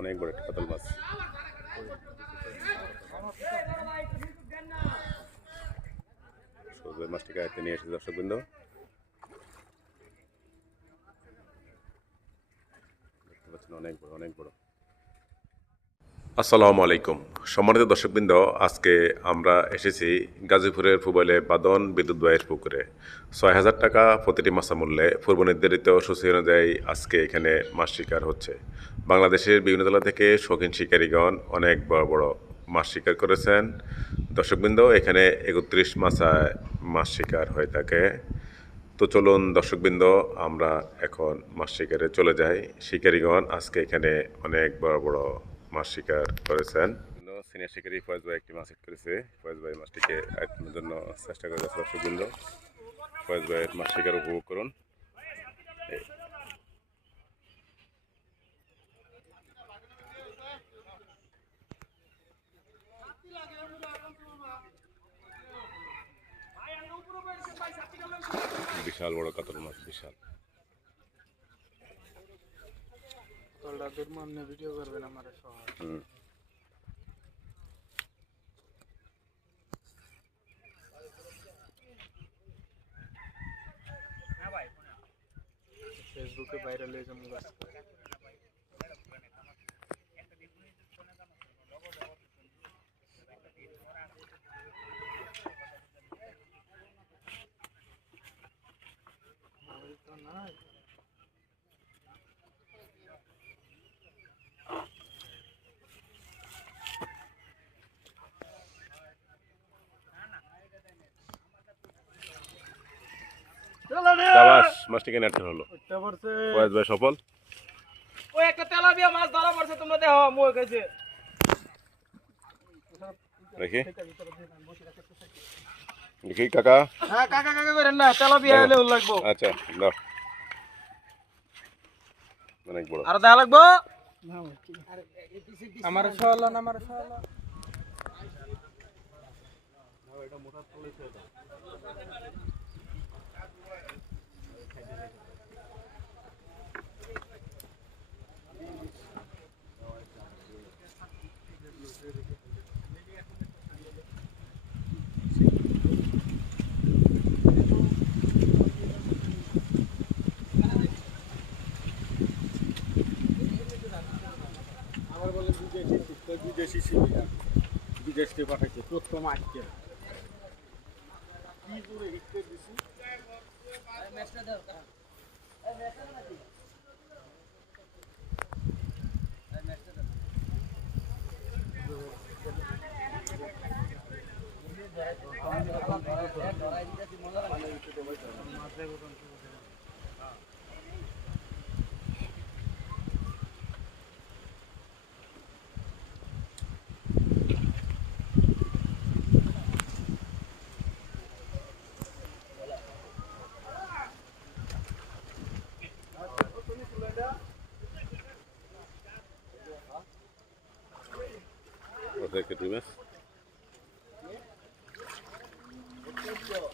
অনেক বড় একটা কাতল মাছ। সবুজ ভাই মাছটিকে আয়ত্তে নিয়ে এসেছে দর্শকবৃন্দ। দেখতে পাচ্ছেন অনেক বড়। আসসালামু আলাইকুম সম্মানিত দর্শকবৃন্দ, আজকে আমরা এসেছি গাজীপুরের ফুবাইলে বাদন বিদ্যুৎ ভাইয়ের পুকুরে। ৬,০০০ টাকা প্রতিটি মাছা মূল্যে পূর্ব নির্ধারিত সূচি অনুযায়ী আজকে এখানে মাছ শিকার হচ্ছে। বাংলাদেশের বিভিন্ন জেলা থেকে শৌখিন শিকারীগণ অনেক বড় বড় মাছ শিকার করেছেন। দর্শকবৃন্দ, এখানে ৩১ মাছায় মাছ শিকার হয়ে থাকে। তো চলুন দর্শকবৃন্দ, আমরা এখন মাছ শিকারে চলে যাই। শিকারীগণ আজকে এখানে অনেক বড় বড় মাছ শিকার করেছেন। সিনিয়র শিকারী ফয়েজ ভাই একটি মাছ হিট করেছে। ফয়েজ ভাই মাছটিকে আয়ত্তের জন্য চেষ্টা করে যাচ্ছে দর্শকবৃন্দ। ফয়েজ ভাইয়ের মাছ শিকার উপভোগ করুন। বিশাল বড় কাতল মাছ, বিশাল। ভিডিও করবেন আমার ফেসবুকে ভাইরাল হয়ে যাবে। শাবাশ, মাছটিকে নেট হলো। ফয়েজ ভাই সফল। ওই একটা তেলাপিয়া মাছ ধরা পড়ছে, তোমরা দেখো মই কাছে দেখি দেখি কাকা। হ্যাঁ কাকা কাকা করেন না, তেলাপিয়া হলে লাগবো। আচ্ছা দাও, অনেক বড়। আর দেখা লাগবো আমার সহলো না, আমার সহলো এটা মোটা তুলেছে। আমার বলে বিদেশি শিবিরা বিদেশ থেকে পাঠাইছে প্রথম আজকে কি করে হিটকে দিছি।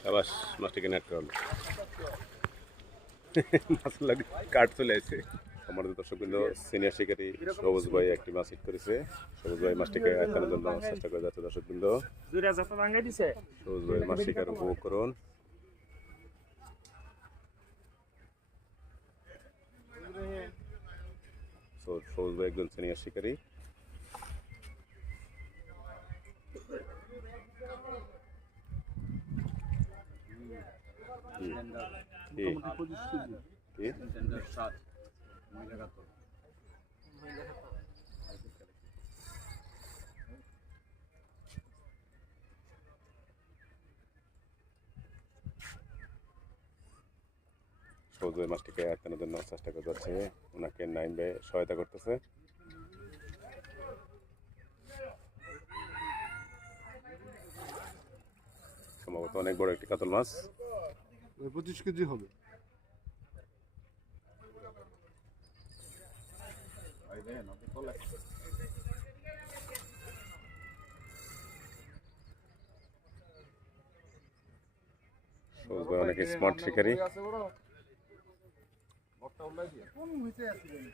শাবাশ, মাছটিকে নেট হলো। মাছ লাগে কাট চলে আসে। আমাদের দর্শকবৃন্দ, সিনিয়র শিকারী সবুজ ভাই একটি মাছ হিট করেছে। সবুজ ভাই মাছটিকে আয়ত্তানোর জন্য চেষ্টা করে যাচ্ছে দর্শকবৃন্দ। সবুজ ভাই মাছ শিকার উপভোগ করুন। সবুজ ভাই একজন সিনিয়র শিকারী। সবুজ ভাই মাছটিকে আয়ত্তানোর জন্য চেষ্টা করে যাচ্ছে। ওনাকে নাইম ভাই সহায়তা করতেছে। সম্ভবত অনেক বড় একটি কাতল মাছ, 25 কেজি হবে। সবুজ ভাই অনেক স্মার্ট শিকারী। কোন হইতে আসলেন?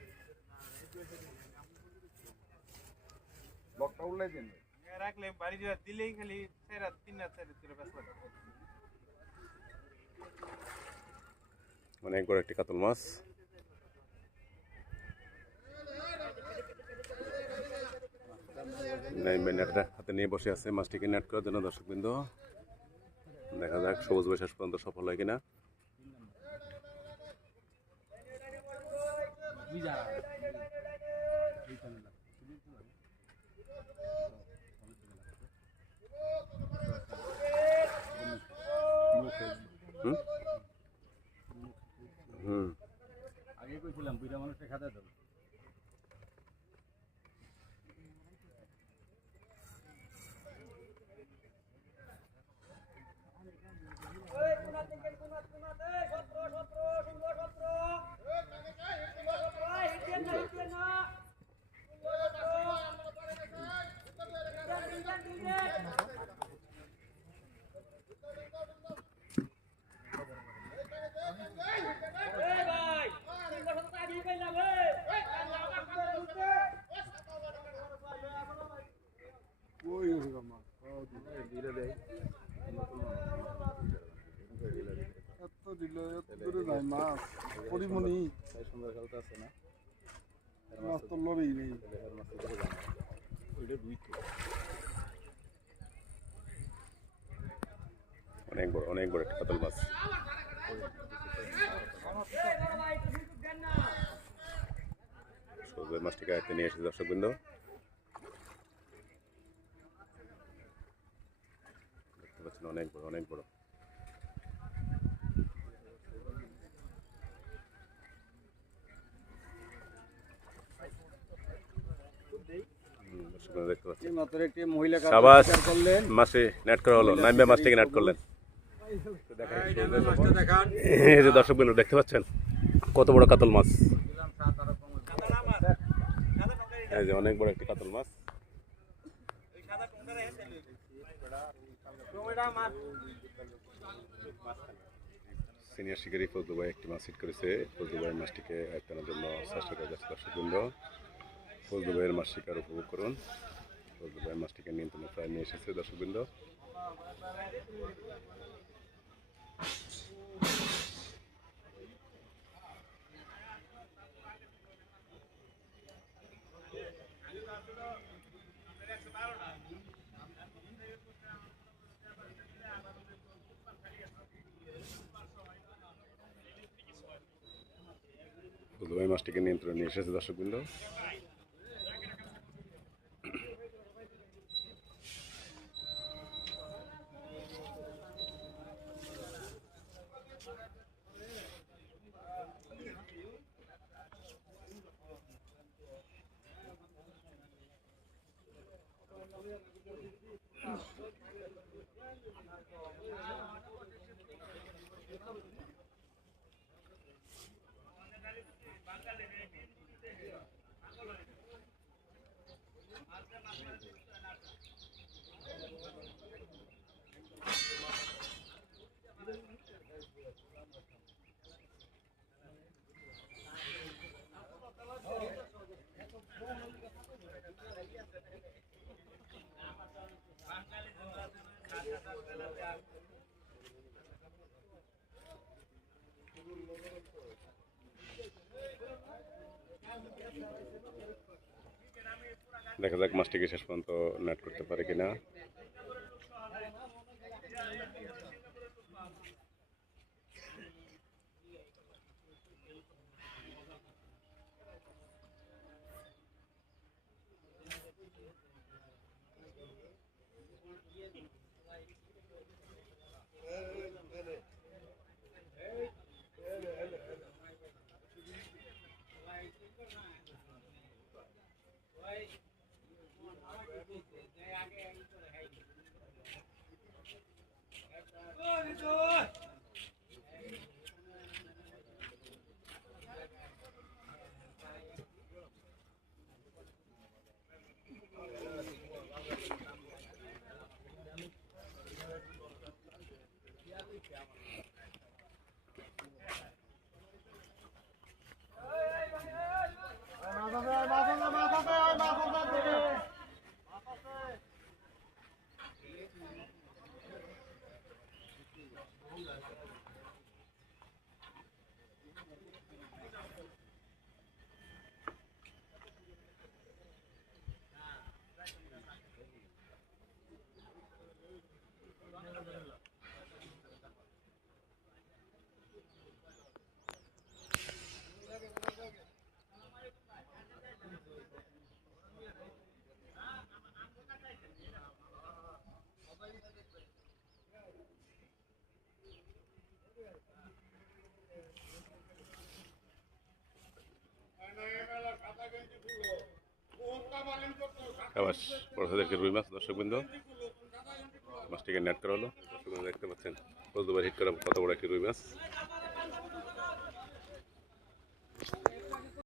রাখলে বাড়ি দিলেই খালি 3 রাত করে ব্যস্ত লাগে। অনেক বড় একটি কাতল মাছ। নেটটা হাতে নিয়ে বসে আছে মাছটিকে নেট করার জন্য। দর্শকবৃন্দ দেখা যাক সবুজ ভাই শেষ পর্যন্ত সফল হয় কিনা। হুম হুম আগে কইছিলাম বুড়া মানুষটা খাতা দাও। ওই হলো মাছ। এত দিল, এত দূরে যায় মাছ। পরিমণি মাছ তো লড়েই নেই। অনেক বড় একটা কাতল মাছ। সবুজ ভাই মাছটিকে হাতে নিয়ে এসেছে দর্শকবৃন্দ। দেখতে পাচ্ছেন অনেক বড়। দর্শকবৃন্দ দেখতে পাচ্ছেন। মাত্র একটি মহিলা শাবাশ, কাপড় করলেন। মাছে নেট করা হলো। নাইমে মাছটিকে নেট করলেন। এই যে দর্শকবৃন্দ দেখতে পাচ্ছেন কত বড় কাতল মাছ। এই যে অনেক বড় একটি কাতল মাছ। সিনিয়র শিকারী ফজলু ভাই একটি মাছ হিট করেছে। ফজলু ভাই মাছটিকে আয়ত্তানোর জন্য চেষ্টা করে যাচ্ছে দর্শকবৃন্দ। ফজলু ভাইয়ের মাছ শিকার উপভোগ করুন। ফজলু ভাই মাছটিকে নিয়ন্ত্রণে প্রায় নিয়ে এসেছে দর্শকবৃন্দ। ফজলু ভাই মাছটিকে নিয়ন্ত্রণে নিয়ে এসেছে দর্শকবৃন্দ। দেখা যাক মাছটিকে শেষ পর্যন্ত নেট করতে পারে কিনা। আবার পড়াশোনাদেরকে রুই মাছ দর্শকবৃন্দ মাছটিকে নেট করা হলো দর্শকবৃন্দ দেখতে পাচ্ছেন প্রচুরবার হিট করা কত বড় একটি রুই মাছ